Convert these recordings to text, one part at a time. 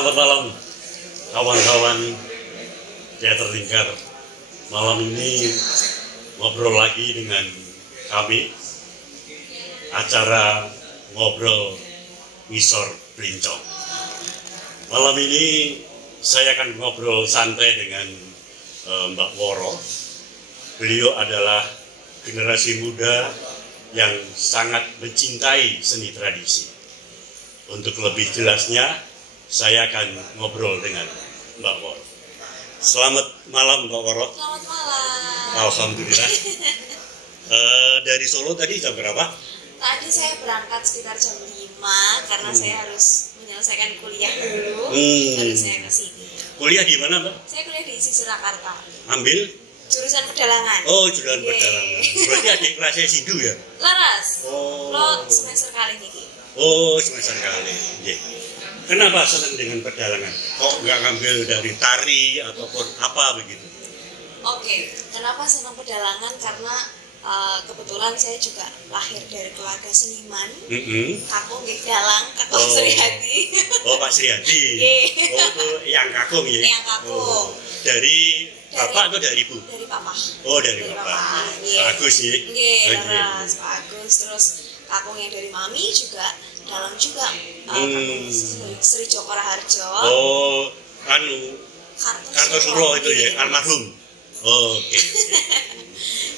Selamat malam kawan-kawan teater lingkar. Malam ini ngobrol lagi dengan kami, acara ngobrol ngisor belincong. Malam ini saya akan ngobrol santai dengan Mbak Woro. Beliau adalah generasi muda yang sangat mencintai seni tradisi. Untuk lebih jelasnya, saya akan ngobrol dengan Mbak Woro. Selamat malam Mbak Woro. Selamat malam. Alhamdulillah. Dari Solo tadi jam berapa? Tadi saya berangkat sekitar jam 5 karena saya harus menyelesaikan kuliah dulu. Baru saya ke sini. Kuliah di mana Mbak? Saya kuliah di Surakarta. Ambil? Jurusan pedalangan. Oh, jurusan pedalangan. Berarti adik kelasnya Sindu ya? Laras. Oh. Lo semester kali ini. Oh, semester kali. Yeah. Kenapa senang dengan pedalangan? Kok nggak ngambil dari tari ataupun apa begitu? Oke, kenapa senang pedalangan? Karena kebetulan saya juga lahir dari keluarga seniman. Kakung nggih dalang, Kakung Sri Hadi. Oh, Pak Sri Hadi. Oh, itu yang kakung ya? Yang kakung. Oh. Dari bapak atau dari ibu? Dari papa. Oh, dari bapak. Pak Agus ya? Iya, Pak Agus. Terus kakung yang dari mami juga dalang juga. Sri Joko Raharjo. Oh, Kartosuro itu ya, almarhum. Oh, oke.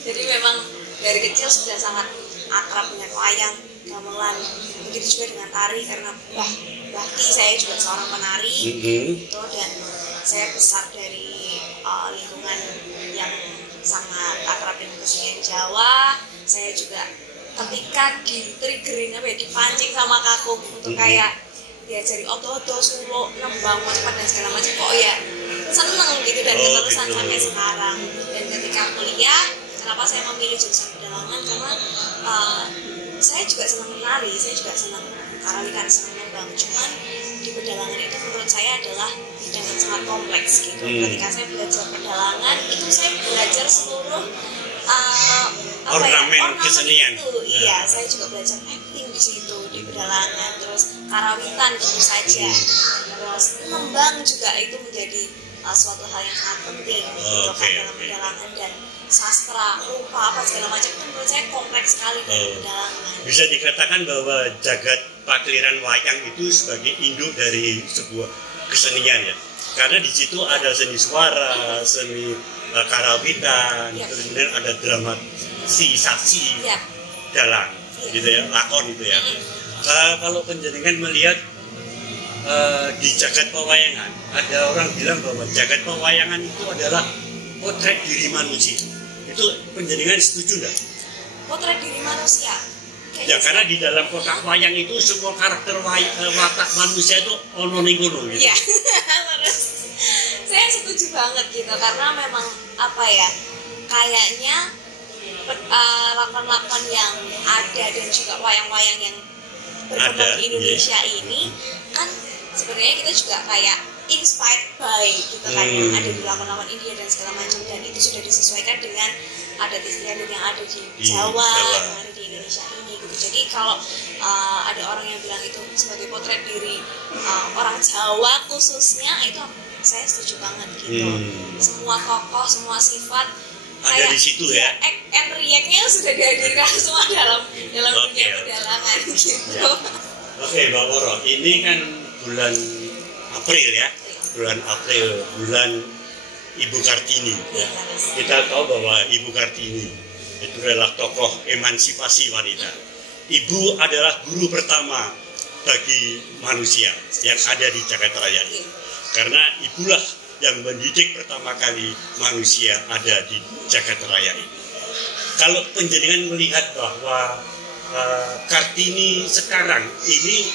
Jadi memang dari kecil sudah sangat akrab dengan wayang, gamelan, begitu juga dengan tari karena bahti saya juga seorang penari gitu, dan saya besar dari lingkungan yang sangat akrab dengan kesenian Jawa. Saya juga ketika di-triggering dipancing sama kakung untuk kayak diajari oto-oto, sulo, nembang, macam dan segala macam, kok ya seneng gitu, dan keterusan sampai sekarang. Dan ketika kuliah, kenapa saya memilih jurusan pedalangan? Karena saya juga senang menari, saya juga senang karawitan, senang nembang. Cuman di pedalangan itu menurut saya adalah bidang yang sangat kompleks gitu. Ketika saya belajar pedalangan, itu saya belajar seluruh ornamen kesenian. Iya, saya juga belajar acting di situ di pedalangan, terus karawitan tentu saja, terus nembang juga itu menjadi suatu hal yang sangat penting gitu kan dalam pedalangan, dan sastra, rupa, apa segala macam itu menurut saya kompleks sekali dalam pedalangan. Bisa dikatakan bahwa jagat pakliran wayang itu sebagai induk dari sebuah kesenian ya, karena di situ ada seni suara, seni karawitan, kemudian ada dramatisasi dalang, gitu ya, lakon itu ya. Kalau penjenengan melihat di jagat pewayangan, ada orang bilang bahwa jagat pewayangan itu adalah potret diri manusia. Itu penjenengan setuju nggak? Potret diri manusia. Ya, karena di dalam kotak wayang itu semua karakter watak manusia itu ono ning kono gitu. Iya. Saya setuju banget gitu, karena memang apa ya, kayaknya lakon-lakon yang ada dan juga wayang-wayang yang berkembang di Indonesia ini kan sebenarnya kita juga kayak inspired by gitu kan, yang ada di lakon-lakon India dan segala macam, dan itu sudah disesuaikan dengan adat istiadat yang ada di Jawa, yang ada di Indonesia ini gitu. Jadi kalau ada orang yang bilang itu sebagai potret diri orang Jawa khususnya, itu saya setuju banget gitu. Semua tokoh, semua sifat ada di situ ya. Act and react-nya sudah dihadirkan semua dalam dunia pedalangan gitu. Oke, Mbak Woro, ini kan bulan April ya, bulan Ibu Kartini. Ya. Kita tahu bahwa Ibu Kartini itu adalah tokoh emansipasi wanita. Ibu adalah guru pertama bagi manusia yang ada di Jagat Raya ini. Karena ibulah yang mendidik pertama kali manusia ada di Jagat Raya ini. Kalau penjenengan melihat bahwa Kartini sekarang ini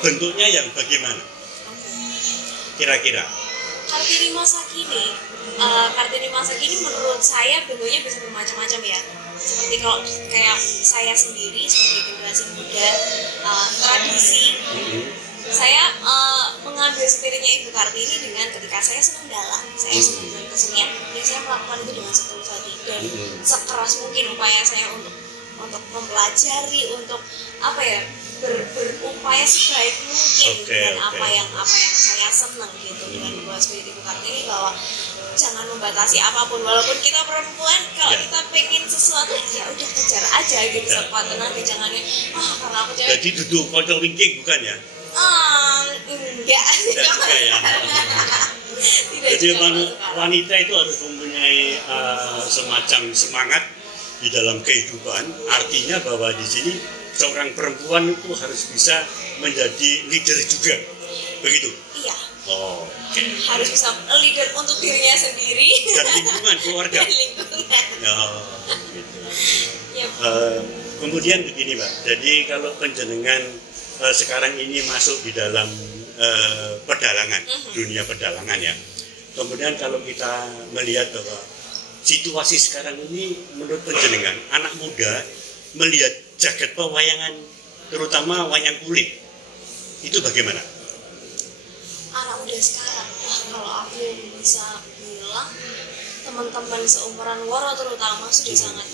bentuknya yang bagaimana? Kira-kira? Kartini masa kini menurut saya bentuknya bisa bermacam-macam ya. Seperti kalau kayak saya sendiri sebagai generasi muda tradisi, saya mengambil spiritnya Ibu Kartini dengan ketika saya senang dalang, saya senang dengan kesenian, saya melakukan itu dengan setulus hati dan sekeras mungkin upaya saya untuk untuk mempelajari, untuk apa ya, berupaya sebaik mungkin dengan apa yang saya senang gitu dengan buah spirit Ibu Kartini, bahwa jangan membatasi apapun, walaupun kita perempuan, kalau kita pengen sesuatu ya udah kejar aja gitu, sekuat tenaga, jangannya karena aku cewek. Jadi duduk kocok wingking bukan ya? Enggak juga ya. Jadi wanita itu harus mempunyai semacam semangat di dalam kehidupan. Artinya bahwa di sini seorang perempuan itu harus bisa menjadi leader juga, begitu? Iya. Oh, harus bisa leader untuk dirinya sendiri dan lingkungan keluarga. Dan lingkungan. Gitu. Yep. Kemudian begini Mbak, jadi kalau penjenengan sekarang ini masuk di dalam pedalangan, dunia pedalangan ya. Kemudian kalau kita melihat bahwa situasi sekarang ini menurut penjenengan, anak muda melihat jagat pewayangan, terutama wayang kulit, itu bagaimana? Anak muda sekarang, kalau aku bisa bilang teman-teman seumuran Woro terutama sudah sangat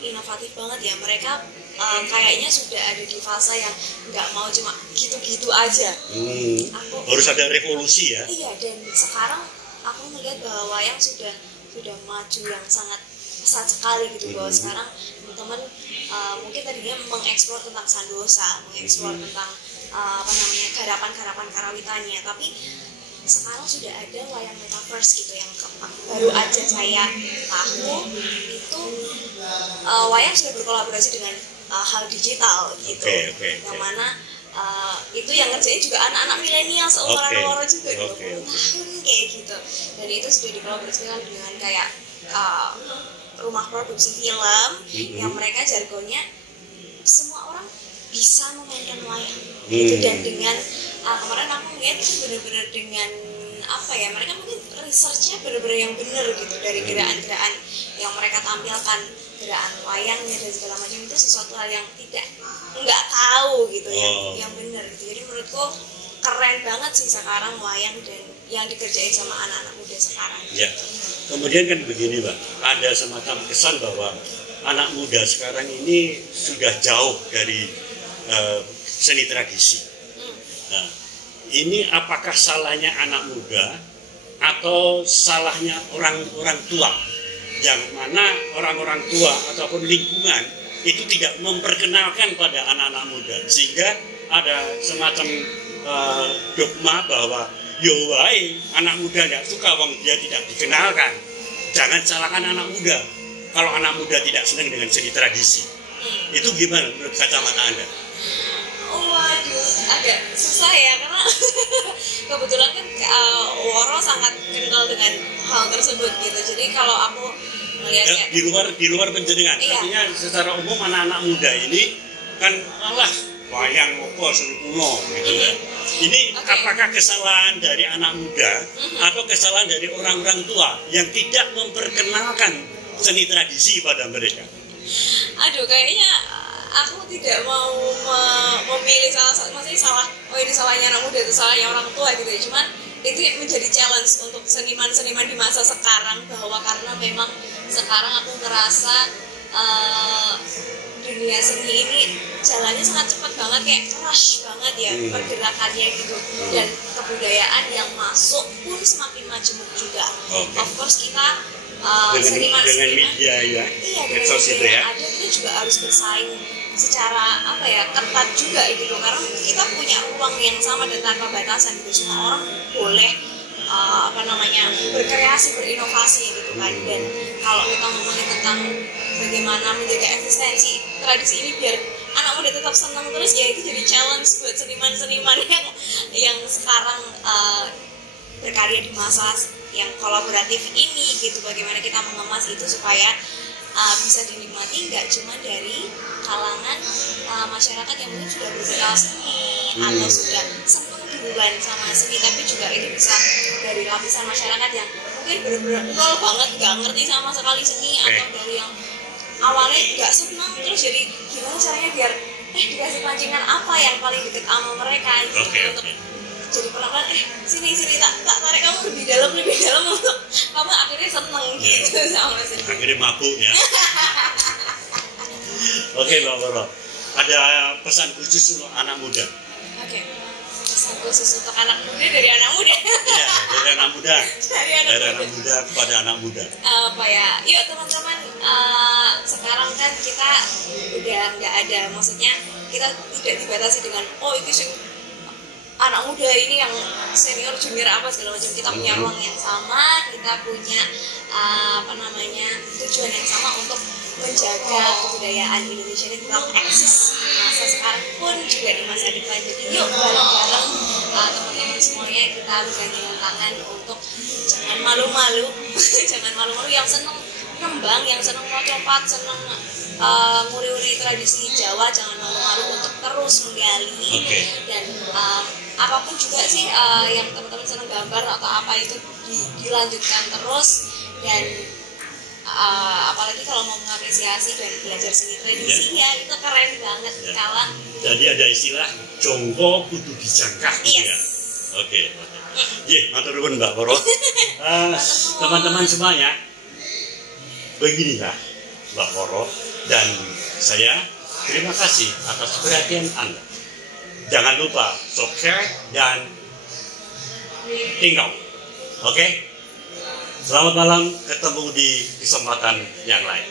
inovatif banget ya. Mereka kayaknya sudah ada di fase yang nggak mau cuma gitu-gitu aja. Harus ada revolusi ya. Iya, dan sekarang aku melihat bahwa wayang sudah maju yang sangat pesat sekali gitu, bahwa sekarang teman-teman mungkin tadinya mengeksplor tentang sandosa, mengeksplor tentang garapan-garapan Karawitanya, tapi sekarang sudah ada wayang metaverse gitu yang baru aja saya tahu itu wayang sudah berkolaborasi dengan hal digital gitu, yang mana itu yang ngerjain juga anak-anak milenial seumuran Woro juga 20 tahun kayak gitu, dan itu sudah dikolaborasikan dengan kayak rumah produksi film yang mereka jargonnya semua orang bisa memainkan wayang gitu, dan dengan kemarin aku melihat itu benar-benar dengan apa ya, mereka mungkin researchnya benar-benar yang benar gitu, dari gerakan-gerakan yang mereka tampilkan, gerakan wayangnya dan segala macam, itu sesuatu hal yang nggak tahu gitu, yang benar gitu. Jadi menurutku keren banget sih sekarang wayang dan yang dikerjain sama anak-anak muda sekarang. Ya. Kemudian kan begini Mbak, ada semacam kesan bahwa anak muda sekarang ini sudah jauh dari seni tradisi. Nah, ini apakah salahnya anak muda atau salahnya orang-orang tua, yang mana orang-orang tua ataupun lingkungan itu tidak memperkenalkan pada anak-anak muda, sehingga ada semacam dogma bahwa yowai anak muda tidak suka wong dia tidak dikenalkan. Jangan salahkan anak muda kalau anak muda tidak senang dengan seni tradisi. Itu gimana menurut kacamata Anda? Waduh, agak susah ya, karena kebetulan kan Woro sangat kental dengan hal tersebut gitu. Jadi kalau aku melihatnya di luar penjenengan, artinya secara umum anak-anak muda ini kan wayang opo seni kuno gitu ya. Ini apakah kesalahan dari anak muda atau kesalahan dari orang-orang tua yang tidak memperkenalkan seni tradisi pada mereka? Aduh, kayaknya aku tidak mau memilih maksudnya salah, ini salahnya anak muda atau salahnya orang tua gitu ya. Cuman itu menjadi challenge untuk seniman-seniman di masa sekarang, bahwa karena memang sekarang aku ngerasa dunia seni ini jalannya sangat cepat banget, kayak rush banget ya pergerakannya gitu, dan kebudayaan yang masuk pun semakin majemuk juga. Of course kita seniman dengan media ya, medsos itu ya, ada kita juga harus bersaing secara ketat juga gitu, karena kita punya ruang yang sama dan tanpa batasan gitu. Semua orang boleh berkreasi, berinovasi gitu kan. Dan kalau kita ngomongin tentang bagaimana menjaga eksistensi tradisi ini biar anak muda tetap senang terus, ya itu jadi challenge buat seniman-seniman yang sekarang berkarya di masa yang kolaboratif ini gitu. Bagaimana kita mengemas itu supaya bisa dinikmati nggak cuma dari kalangan masyarakat yang mungkin sudah berkenal seni atau sudah senang duluan sama seni, tapi juga itu bisa dari lapisan masyarakat yang mungkin benar-benar nol banget, nggak ngerti sama sekali seni, atau dari yang awalnya nggak senang terus jadi gimana caranya biar dikasih pancingan apa yang paling dekat sama mereka gitu, untuk jadi pelan-pelan sini tak tarik kamu lebih dalam untuk kamu akhirnya seneng gitu sama seni. Akhirnya mabuk ya. Oke, Mbak Woro. Ada pesan khusus untuk anak muda? Oke. Pesan khusus untuk anak muda dari anak muda. Iya, dari anak muda. Dari anak muda kepada anak muda. Apa ya? Yuk teman-teman, sekarang kan kita udah nggak ada, maksudnya kita tidak dibatasi dengan itu sih anak muda ini yang senior junior apa segala macam. Kita punya ruang yang sama, kita punya tujuan yang sama untuk menjaga kebudayaan Indonesia ini tetap eksis di masa sekarang pun juga di masa depan. Jadi yuk bareng-bareng teman-teman semuanya kita bergandengan tangan untuk jangan malu-malu jangan malu-malu, yang seneng nembang, yang seneng lompat, seneng nguri-nguri tradisi Jawa, jangan malu-malu untuk terus menggali. Dan apapun juga sih yang teman-teman seneng gambar atau apa itu dilanjutkan terus. Dan apalagi kalau mau mengapresiasi dan belajar seni tradisi ya itu keren banget. Kalau jadi ada istilah jongko kudu dijangkah gitu ya. Oke. Matur nuwun Mbak Woro. Teman-teman semuanya, beginilah Mbak Woro dan saya terima kasih atas perhatian Anda. Jangan lupa subscribe dan tinggal. Oke? Selamat malam, ketemu di kesempatan yang lain.